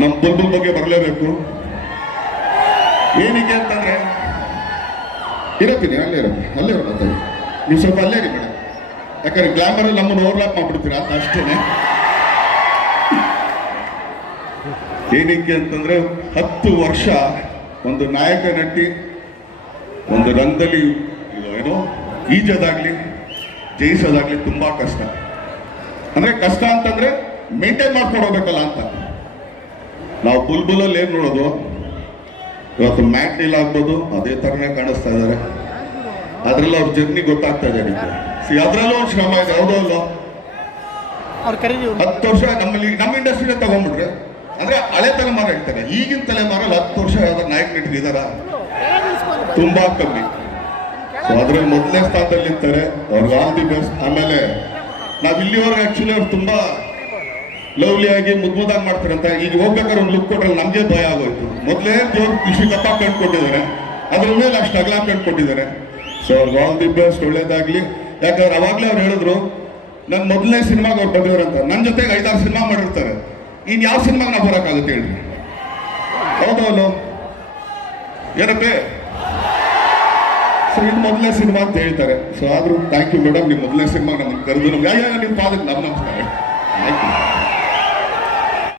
ನಮ್ಮ ಬಂಧು ಬಗ್ಗೆ ಬರಲೇಬೇಕು. ಏನಕ್ಕೆ ಅಂತಂದ್ರೆ, ಇರತ್ತೀನಿ, ಅಲ್ಲೇ ಇರೋ ಅಲ್ಲೇ ಇರೋದು ನೀವು ಸ್ವಲ್ಪ ಅಲ್ಲೇ ಇರಿ ಮೇಡಮ್. ಯಾಕಂದ್ರೆ ಗ್ಲಾಮರ್ ನಮ್ಮನ್ನು ಓವರ್ಲಾಪ್ ಮಾಡ್ಬಿಡ್ತೀರಾ ಅಂತ ಅಷ್ಟೇನೆ. ಏನಕ್ಕೆ ಅಂತಂದ್ರೆ, ಹತ್ತು ವರ್ಷ ಒಂದು ನಾಯಕ ನಟಿ, ಒಂದು ರಂಗದಲ್ಲಿ ಏನೋ, ಈಜೋದಾಗ್ಲಿ, ಜಯಿಸೋದಾಗ್ಲಿ ತುಂಬಾ ಕಷ್ಟ. ಅಂದ್ರೆ ಕಷ್ಟ ಅಂತಂದ್ರೆ ಮೇಂಟೈನ್ ಮಾಡ್ಕೊಂಡು ಹೋಗ್ಬೇಕಲ್ಲ ಅಂತ. ನಾವು ಬುಲ್ಬುಲಲ್ಲಿ ಏನ್ ನೋಡೋದು? ಇವತ್ತು ಮ್ಯಾಟ್ನಿಲ್ ಆಗ್ಬೋದು ಅದೇ ತರನೇ ಕಾಣಿಸ್ತಾ ಇದ್ದಾರೆ ಅದರಲ್ಲಿ ಅವ್ರ ಜರ್ನಿ ಗೊತ್ತಾಗ್ತಾ ಇದೆ ನಿಮ್ಗೆ. ಸಿ ಅದ್ರಲ್ಲೂ ಒಂದು ಶ್ರಮ ಇದೆ ಹೌದೋ ಅಲ್ಲ. ಹತ್ತು ವರ್ಷ ನಮ್ಮಲ್ಲಿ ನಮ್ಮ ಇಂಡಸ್ಟ್ರಿನ ತಗೊಂಡ್ಬಿಟ್ರೆ ಅಂದ್ರೆ ಹಳೆ ತಲೆಮಾರ ಹೇಳ್ತಾರೆ. ಈಗಿನ ತಲೆಮಾರಲ್ಲಿ ಹತ್ತು ವರ್ಷ ಯಾವ್ದಾರು ನಾಯಕ ನಟಿಗಿದಾರ ತುಂಬಾ ಕಮ್ಮಿ. ಸೊ ಅದ್ರಲ್ಲಿ ಮೊದಲನೇ ಸ್ಥಾನದಲ್ಲಿ ಇರ್ತಾರೆ ಅವ್ರಿಗೆ ಆಲ್ ದಿ ಬೆಸ್ಟ್. ಆಮೇಲೆ ನಾವ್ ಇಲ್ಲಿವರೆಗೆ ಆಕ್ಚುಲಿ ಅವ್ರು ತುಂಬಾ ಲವ್ಲಿ ಆಗಿ ಮುದ್ಮುದಾಗಿ ಮಾಡ್ತಾರಂತ ಈಗ ಹೋಗ್ಬೇಕಾದ್ರೆ ಒಂದು ಲುಕ್ ಕೊಟ್ಟರೆ ನಮಗೆ ಭಯ ಆಗೋಯ್ತು. ಮೊದಲೇ ದೇವ್ರ ಖುಷಿ ಕಪ್ಪಾಗಿ ಕಂಡುಕೊಟ್ಟಿದ್ದಾರೆ ಅದ್ರ ಮೇಲೆ ಅಷ್ಟು ಅಗಲ ಕಂಡ್ಕೊಟ್ಟಿದ್ದಾರೆ ಸೊ ಅವ್ರಿಗೆ ಆಲ್ ದಿ ಬೆಸ್ಟ್ ಒಳ್ಳೇದಾಗ್ಲಿ. ಯಾಕಂದ್ರೆ ಅವಾಗಲೇ ಅವ್ರು ಹೇಳಿದ್ರು ನನ್ನ ಮೊದಲನೇ ಸಿನಿಮಾಗೆ ಅವ್ರು ಬಂದಿವ್ರಂತ ನನ್ನ ಜೊತೆಗೆ ಐದಾರು ಸಿನಿಮಾ ಮಾಡಿರ್ತಾರೆ. ಇನ್ನು ಯಾವ ಸಿನಿಮಾಗೆ ನಾವು ಬರೋಕ್ಕಾಗುತ್ತೆ ಹೇಳಿ. ಹೌದು ಅಲ್ಲೋ ಏನಪ್ಪೆ? ಸೊ ಇದು ಮೊದಲನೇ ಸಿನಿಮಾ ಅಂತ ಹೇಳ್ತಾರೆ. ಸೊ ಆದರೂ ಥ್ಯಾಂಕ್ ಯು ಮೇಡಮ್ ನಿಮ್ಮ ಮೊದಲನೇ ಸಿನಿಮಾ ನಮಗೆ ಕರೆದು ನಮ್ಗೆ ನಿಮ್ಮ ಪಾದಕ್ಕೆ ನಮ್ಮ ನಮಸ್ಕಾರ. Thank you